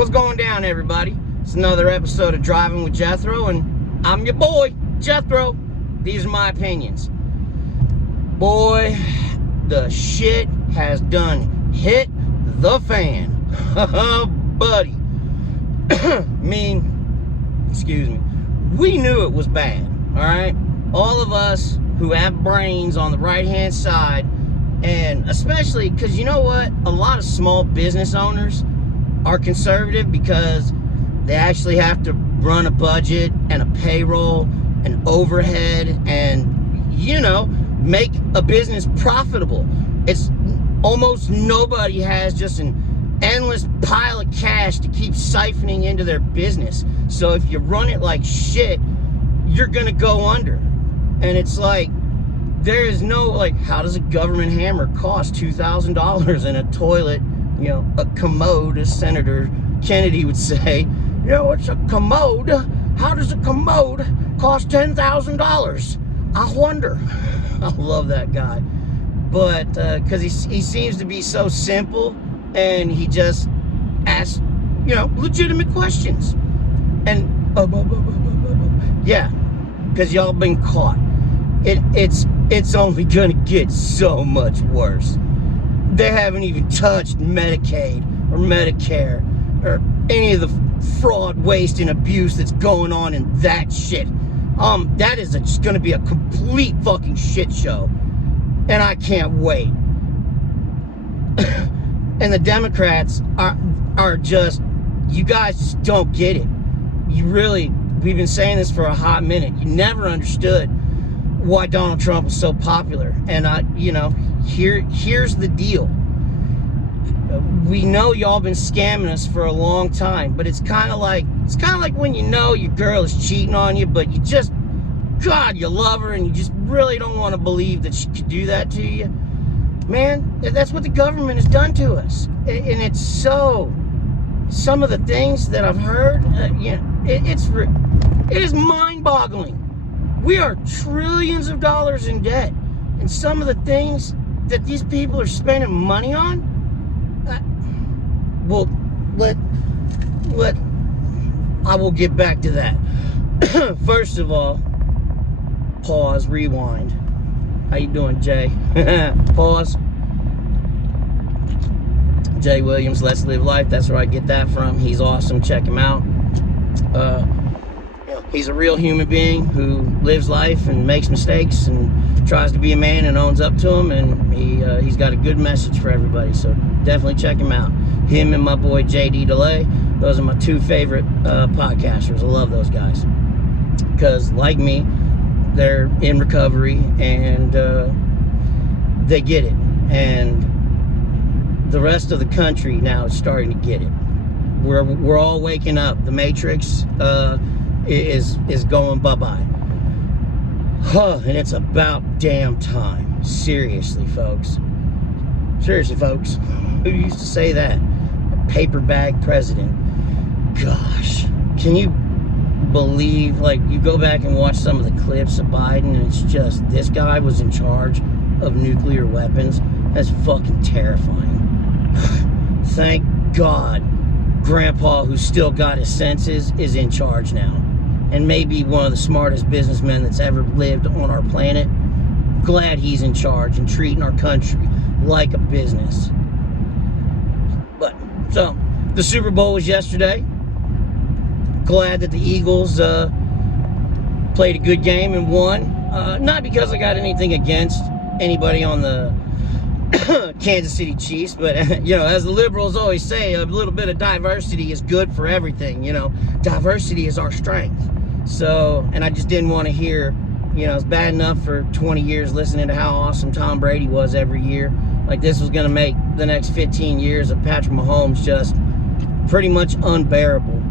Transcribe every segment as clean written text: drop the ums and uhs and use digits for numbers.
What's going down, everybody? It's another episode of Driving with Jethro, and I'm your boy, Jethro. These are my opinions. Boy, the shit has done hit the fan. Buddy. Excuse me. We knew it was bad, all right? All of us who have brains on the right-hand side, and especially because you know what? A lot of small business owners are conservative because they actually have to run a budget and a payroll and overhead and, you know, make a business profitable. It's almost nobody has just an endless pile of cash to keep siphoning into their business. So if you run it like shit, you're gonna go under. And it's like, there is no, like, how does a government hammer cost $2,000 in a toilet, you know, a commode, as Senator Kennedy would say? You know, it's a commode. How does a commode cost $10,000? I wonder. I love that guy. But, because he seems to be so simple, and he just asks, you know, legitimate questions. And, yeah, because y'all been caught. It's only gonna get so much worse. They haven't even touched Medicaid or Medicare or any of the fraud, waste, and abuse that's going on in that shit. That is just gonna be a complete fucking shit show, and I can't wait. And the Democrats are just, you guys just don't get it. We've been saying this for a hot minute. You never understood why Donald Trump was so popular. And here's the deal. We know y'all been scamming us for a long time, but it's kind of like when you know your girl is cheating on you, but you love her and you just really don't want to believe that she could do that to you. Man, that's what the government has done to us. And it's so, some of the things that I've heard, it is mind-boggling. We are trillions of dollars in debt, and some of the things that these people are spending money on, I will get back to that. First of all, pause, rewind. How you doing, Jay? Pause. Jay Williams, Let's Live Life. That's where I get that from. He's awesome. Check him out. He's a real human being who lives life and makes mistakes and tries to be a man and owns up to them. And he's got a good message for everybody. So definitely check him out. Him and my boy JD DeLay. Those are my two favorite podcasters. I love those guys because, like me, they're in recovery and they get it. And the rest of the country now is starting to get it. We're all waking up. The Matrix is going bye-bye. And it's about damn time. Seriously, folks. Who used to say that? A paper bag president. Gosh. Can you believe, like, you go back and watch some of the clips of Biden and it's just, this guy was in charge of nuclear weapons? That's fucking terrifying. Thank God Grandpa, who's still got his senses, is in charge now. And maybe one of the smartest businessmen that's ever lived on our planet. Glad he's in charge and treating our country like a business. But, so, the Super Bowl was yesterday. Glad that the Eagles played a good game and won. Not because I got anything against anybody on the Kansas City Chiefs, but, you know, as the liberals always say, a little bit of diversity is good for everything, you know. Diversity is our strength. So, and I just didn't want to hear, you know, it's bad enough for 20 years listening to how awesome Tom Brady was every year. Like, this was going to make the next 15 years of Patrick Mahomes just pretty much unbearable.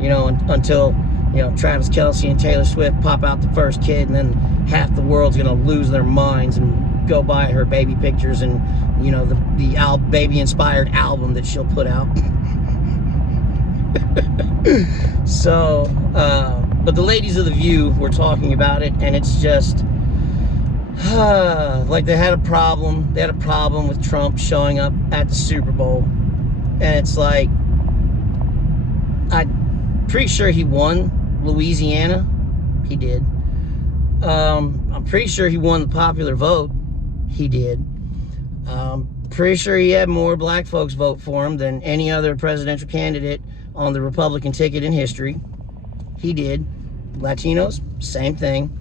You know, until, you know, Travis Kelce and Taylor Swift pop out the first kid, and then half the world's going to lose their minds and go buy her baby pictures and, you know, the baby-inspired album that she'll put out. So, but the ladies of The View were talking about it, and it's just, like they had a problem with Trump showing up at the Super Bowl, and it's like, I'm pretty sure he won Louisiana. He did. I'm pretty sure he won the popular vote. He did. Pretty sure he had more black folks vote for him than any other presidential candidate on the Republican ticket in history. He did. Latinos, same thing.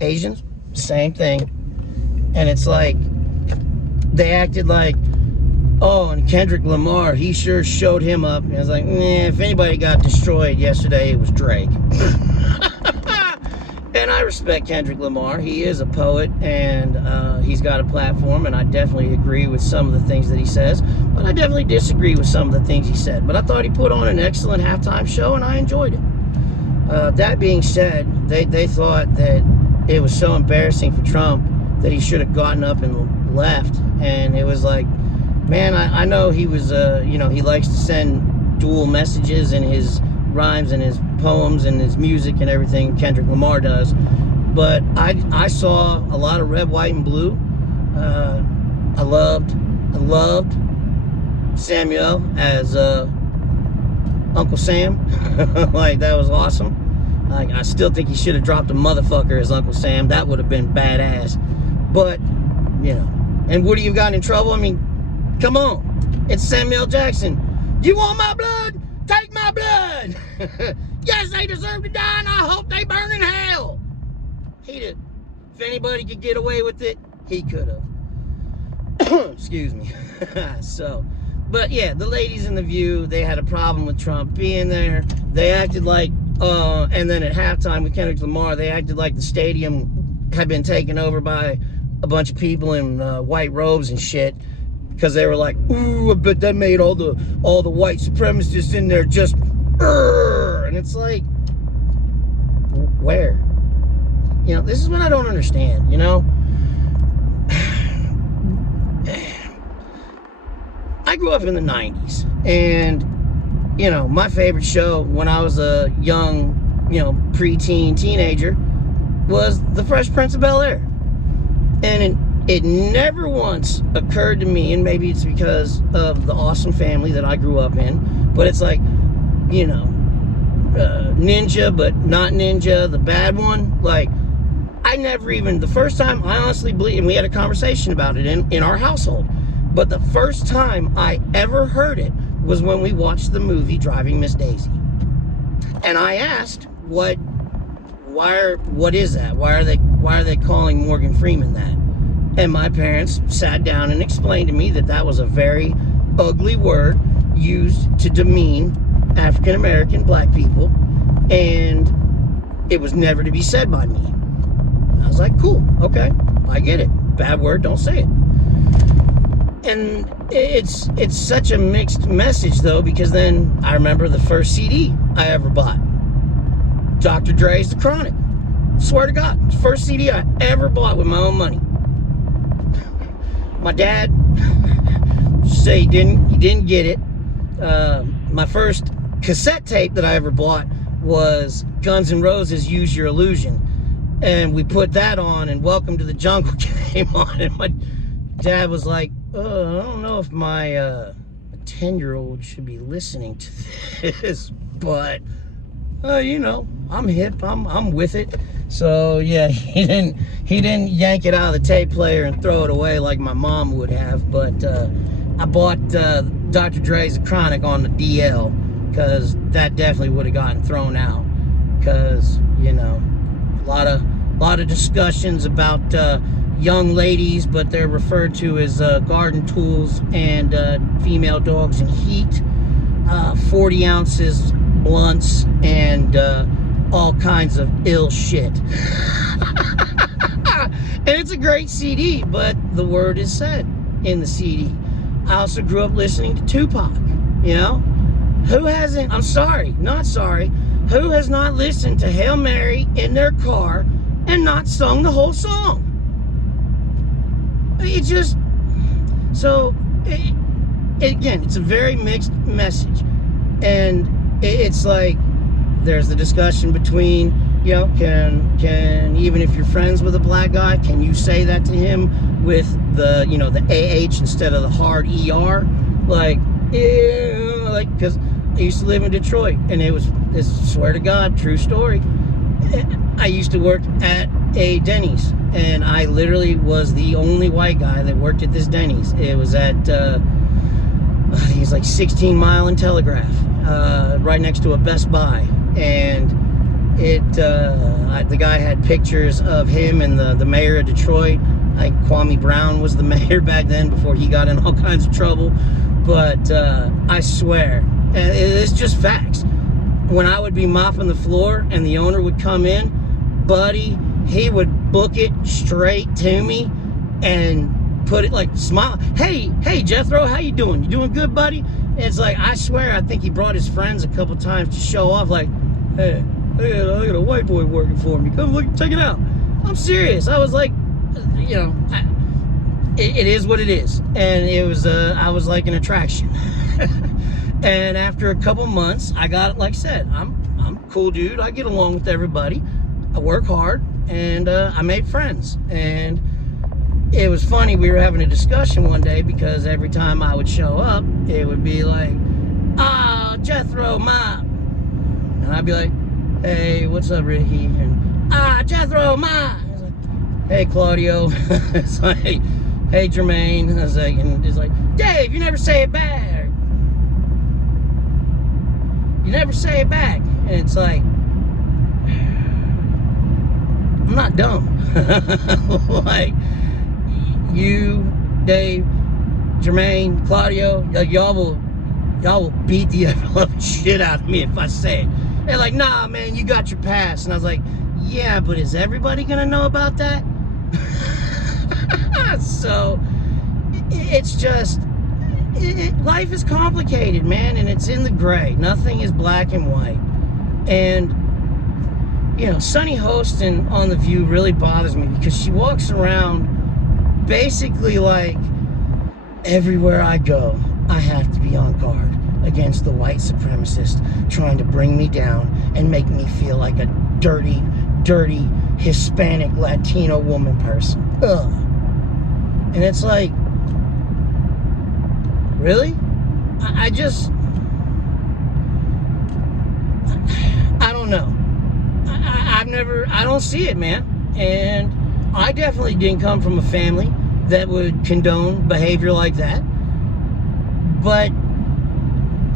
Asians, same thing. And it's like, they acted like, oh, and Kendrick Lamar, he sure showed him up. And I was like, nah, if anybody got destroyed yesterday, it was Drake. And I respect Kendrick Lamar. He is a poet, and he's got a platform, and I definitely agree with some of the things that he says, but I definitely disagree with some of the things he said. But I thought he put on an excellent halftime show, and I enjoyed it. That being said, they thought that it was so embarrassing for Trump that he should have gotten up and left. And it was like, man, I know he was, he likes to send dual messages in his rhymes and his poems and his music and everything. Kendrick Lamar does. But I saw a lot of red, white, and blue. I loved Samuel as Uncle Sam. Like, that was awesome. Like, I still think he should have dropped a motherfucker as Uncle Sam. That would have been badass. But, and would he have gotten in trouble? I mean, come on. It's Samuel Jackson. You want my blood? Take my blood. Yes, they deserve to die, and I hope they burn in hell. He did. If anybody could get away with it, he could have. Excuse me. So, but yeah, the ladies in The View, they had a problem with Trump being there. They acted like, and then at halftime with Kendrick Lamar, they acted like the stadium had been taken over by a bunch of people in white robes and shit. Because they were like, ooh, I bet that made all the white supremacists in there just, and it's like, where? This is what I don't understand, I grew up in the 90s, and, my favorite show when I was a young, preteen teenager was The Fresh Prince of Bel-Air. And it never once occurred to me, and maybe it's because of the awesome family that I grew up in, but it's like, ninja, but not ninja, the bad one. Like, I never even, the first time, I honestly believe, and we had a conversation about it in our household, but the first time I ever heard it was when we watched the movie Driving Miss Daisy. And I asked, what is that? Why are they calling Morgan Freeman that? And my parents sat down and explained to me that was a very ugly word used to demean African-American black people, and it was never to be said by me. I was like, cool, okay, I get it. Bad word, don't say it. And it's such a mixed message, though, because then I remember the first CD I ever bought. Dr. Dre's The Chronic. Swear to God, first CD I ever bought with my own money. My dad say he didn't get it. My first cassette tape that I ever bought was Guns N' Roses' Use Your Illusion. And we put that on, and Welcome to the Jungle came on, and my dad was like, I don't know if my 10-year-old should be listening to this, but I'm hip, I'm with it. So yeah, he didn't yank it out of the tape player and throw it away like my mom would have. But I bought Dr. Dre's The Chronic on the DL, because that definitely would have gotten thrown out. Because a lot of discussions about young ladies, but they're referred to as garden tools, and female dogs in heat, 40 ounces blunts, and all kinds of ill shit. And it's a great CD, but the word is said in the CD. I also grew up listening to Tupac. Who hasn't, I'm sorry, not sorry, who has not listened to Hail Mary in their car and not sung the whole song? Again, it's a very mixed message. And it's like, there's the discussion between, can even if you're friends with a black guy, can you say that to him with the, the AH instead of the hard ER? Because I used to live in Detroit, and this, swear to God, true story. I used to work at a Denny's, and I literally was the only white guy that worked at this Denny's. It was at, I think it's like 16 Mile and Telegraph, right next to a Best Buy. And the guy had pictures of him and the mayor of Detroit. I think Kwame Brown was the mayor back then before he got in all kinds of trouble. But I swear, and it's just facts. When I would be mopping the floor and the owner would come in, buddy, he would book it straight to me and put it like, smile. Hey, Jethro, how you doing? You doing good, buddy? And it's like, I swear, I think he brought his friends a couple times to show off, like, hey, I got a white boy working for me. Come look, check it out. I'm serious. I was like, you know, it is what it is. And it was, I was like an attraction. And after a couple months, I got, like I said, I'm a cool dude. I get along with everybody. I work hard, and I made friends. And it was funny, we were having a discussion one day, because every time I would show up, it would be like, Jethro, Mom. And I'd be like, hey, what's up, Ricky? And, Jethro, Mom. Like, hey, Claudio. It's like, hey, Jermaine. I was like, and it's like, Dave, you never say it back. You never say it back. And it's like, I'm not dumb. Like, you, Dave, Jermaine, Claudio, y'all will beat the ever-loving shit out of me if I say it. They're like, nah, man, you got your pass. And I was like, yeah, but is everybody gonna know about that? So, it's just, life is complicated, man, and it's in the gray. Nothing is black and white. And, you know, Sunny Hostin on The View really bothers me, because she walks around basically like, everywhere I go, I have to be on guard against the white supremacist trying to bring me down and make me feel like a dirty Hispanic Latino woman person. Ugh. And it's like, really? I don't know. I don't see it, man. And I definitely didn't come from a family that would condone behavior like that. But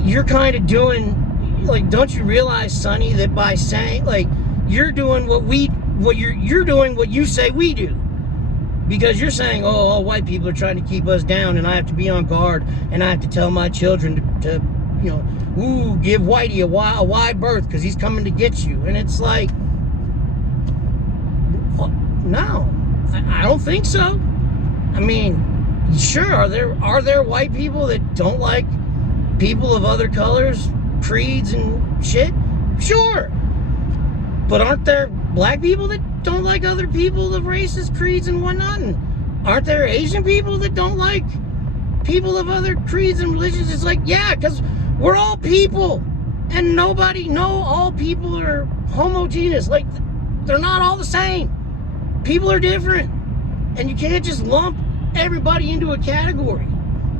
you're kind of doing, like, don't you realize, Sonny, that by saying, like, you're doing you're doing what you say we do. Because you're saying, oh, all white people are trying to keep us down, and I have to be on guard, and I have to tell my children to you know, give Whitey a wide berth because he's coming to get you. And it's like, no, I don't think so. I mean, sure, are there white people that don't like people of other colors, creeds, and shit? Sure. But aren't there black people that don't like other people of races, creeds, and whatnot? And aren't there Asian people that don't like people of other creeds and religions? It's like, yeah, because we're all people. And all people are homogeneous. Like, they're not all the same. People are different. And you can't just lump everybody into a category.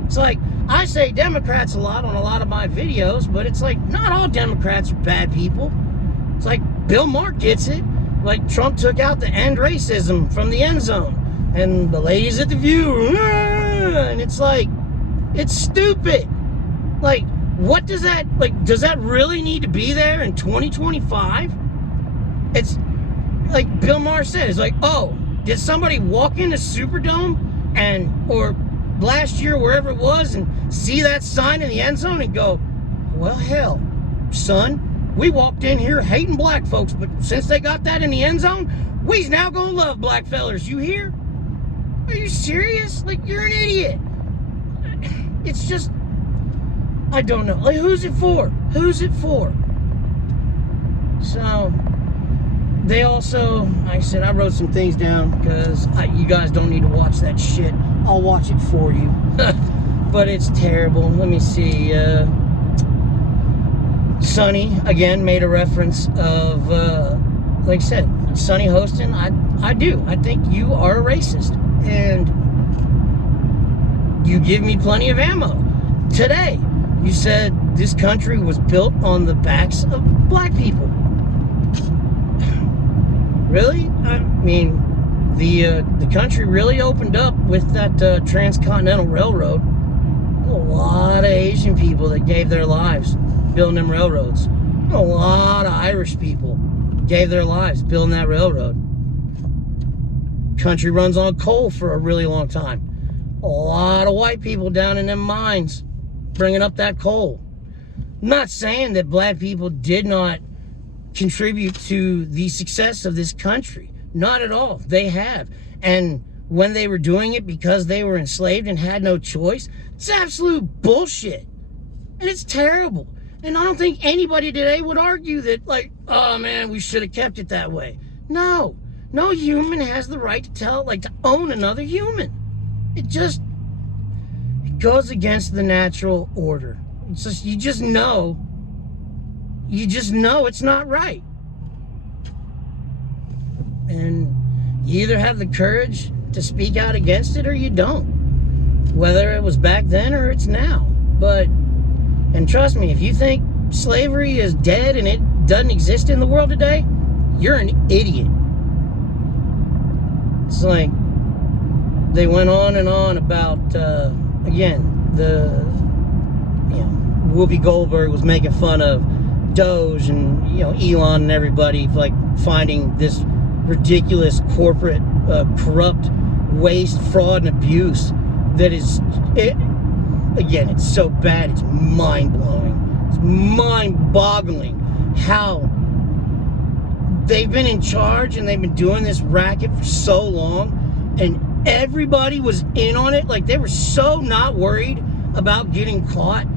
It's like, I say Democrats a lot on a lot of my videos, but it's like, not all Democrats are bad people. It's like, Bill Maher gets it. Like, Trump took out the end racism from the end zone. And the ladies at The View, and it's like, it's stupid. Like, what does that, like, does that really need to be there in 2025? It's like Bill Maher said, it's like, oh, did somebody walk into Superdome or last year, wherever it was, and see that sign in the end zone and go, well, hell, son, we walked in here hating black folks, but since they got that in the end zone, we's now gonna love black fellers. You hear? Are you serious? Like, you're an idiot. It's just, I don't know. Like, who's it for? Who's it for? So, they also, like I said, I wrote some things down because you guys don't need to watch that shit. I'll watch it for you. But it's terrible. Let me see. Sonny, again, made a reference of, like I said, Sunny Hostin. I do. I think you are a racist. And you give me plenty of ammo. Today, You said this country was built on the backs of black people. Really? I mean, the country really opened up with that transcontinental railroad. A lot of Asian people that gave their lives building them railroads. A lot of Irish people gave their lives building that railroad. Country runs on coal for a really long time. A lot of white people down in them mines bringing up that coal. I'm not saying that black people did not contribute to the success of this country. Not at all. They have. And when they were doing it because they were enslaved and had no choice, it's absolute bullshit. And it's terrible. And I don't think anybody today would argue that, like, oh man, we should have kept it that way. No. No human has the right to to own another human. It goes against the natural order. It's just, you just know it's not right. And you either have the courage to speak out against it or you don't. Whether it was back then or it's now. And trust me, if you think slavery is dead and it doesn't exist in the world today, you're an idiot. It's like they went on and on about, again, Whoopi Goldberg was making fun of Doge and, Elon and everybody for, finding this ridiculous corporate, corrupt waste, fraud, and abuse that is, it's so bad, it's mind-blowing. It's mind-boggling how they've been in charge and they've been doing this racket for so long, and everybody was in on it. Like, they were so not worried about getting caught.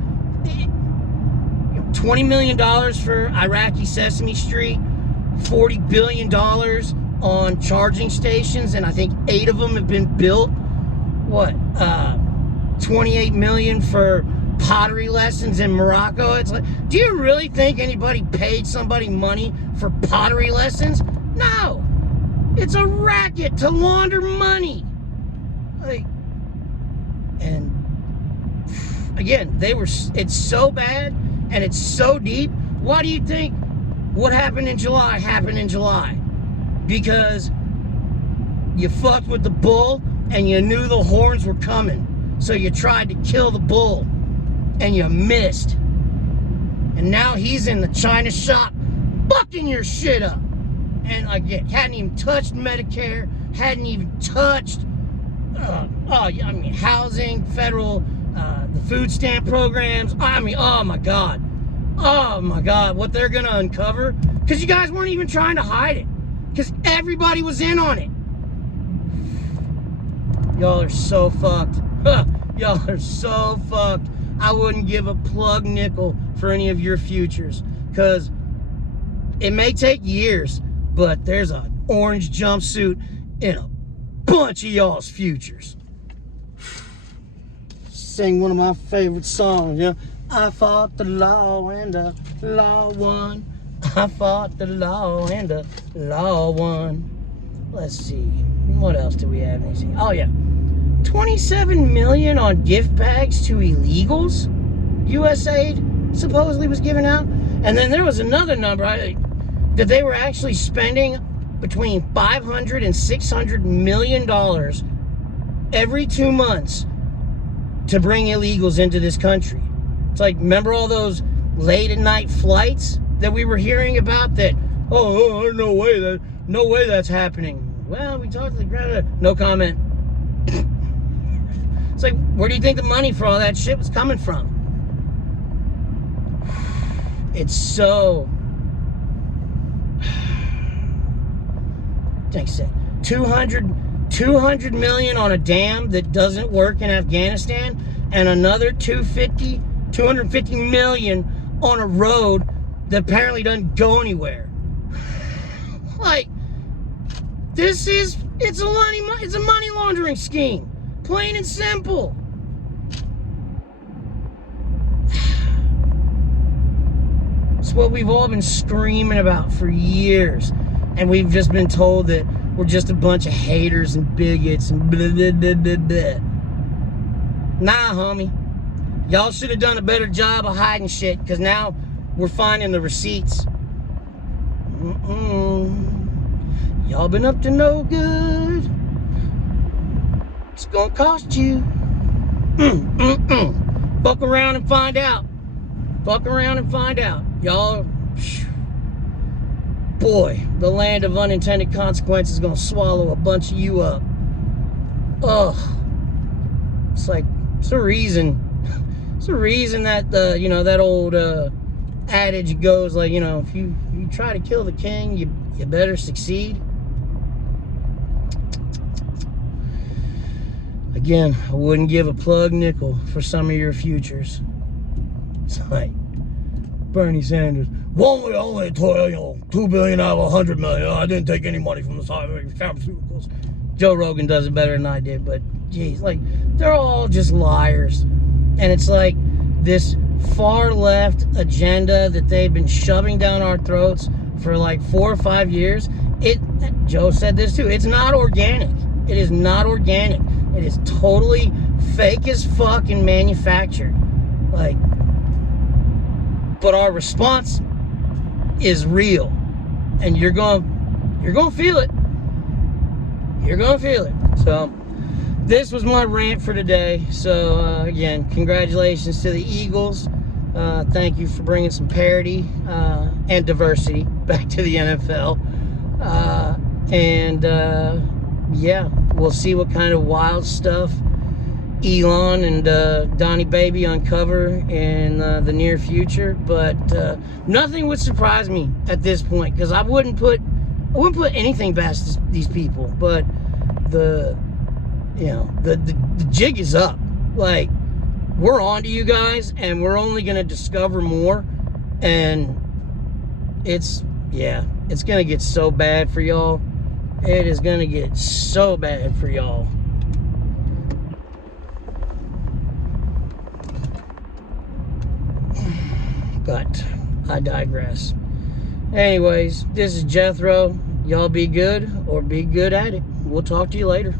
$20 million for Iraqi Sesame Street, $40 billion on charging stations, and I think 8 of them have been built. $28 million for pottery lessons in Morocco. It's like, do you really think anybody paid somebody money for pottery lessons? No. It's a racket to launder money. And again, it's so bad and it's so deep. Why do you think what happened in July happened in July? Because you fucked with the bull and you knew the horns were coming. So you tried to kill the bull and you missed. And now he's in the China shop fucking your shit up. And hadn't even touched Medicare, hadn't even touched housing, federal, the food stamp programs. Oh my God, what they're gonna uncover, because you guys weren't even trying to hide it, because everybody was in on it. Y'all are so fucked. Y'all are so fucked. I wouldn't give a plug nickel for any of your futures, because it may take years, but there's an orange jumpsuit in a bunch of y'all's futures. Sing one of my favorite songs, I fought the law and the law won. I fought the law and the law won. Let's see, what else do we have? Oh yeah, 27 million on gift bags to illegals. USAID supposedly was giving out. And then there was another number that they were actually spending between $500 and $600 million every 2 months to bring illegals into this country. It's like, remember all those late at night flights that we were hearing about that, no way that's happening. Well, we talked to the ground, no comment. It's like, where do you think the money for all that shit was coming from? It's so... Thanks, 200 million on a dam that doesn't work in Afghanistan, and another 250 million on a road that apparently doesn't go anywhere. It's a money laundering scheme, plain and simple. It's what we've all been screaming about for years. And we've just been told that we're just a bunch of haters and bigots and blah, blah, blah, blah, blah. Nah, homie. Y'all should have done a better job of hiding shit, because now we're finding the receipts. Y'all been up to no good. It's gonna cost you. Fuck around and find out. Fuck around and find out. Y'all, boy, the land of unintended consequences is gonna swallow a bunch of you up. Ugh. It's like, it's a reason that that old adage goes, like, if you try to kill the king, you better succeed. Again, I wouldn't give a plug nickel for some of your futures. It's like Bernie Sanders. Only $2 billion out of $100 million. I didn't take any money from the pharmaceuticals. Joe Rogan does it better than I did, but geez, like, they're all just liars. And it's like this far left agenda that they've been shoving down our throats for like 4 or 5 years. Joe said this too. It's not organic. It is not organic. It is totally fake as fuck and manufactured. Like, but our response is real, and you're gonna feel it. You're gonna feel it. So this was my rant for today. So again, congratulations to the Eagles. Thank you for bringing some parity and diversity back to the NFL. Yeah, we'll see what kind of wild stuff Elon and Donnie Baby uncover in the near future. But nothing would surprise me at this point, because I wouldn't put anything past these people. But the jig is up. Like, we're on to you guys, and we're only gonna discover more. And it's gonna get so bad for y'all. It is gonna get so bad for y'all. But I digress. Anyways, this is Jethro. Y'all be good, or be good at it. We'll talk to you later.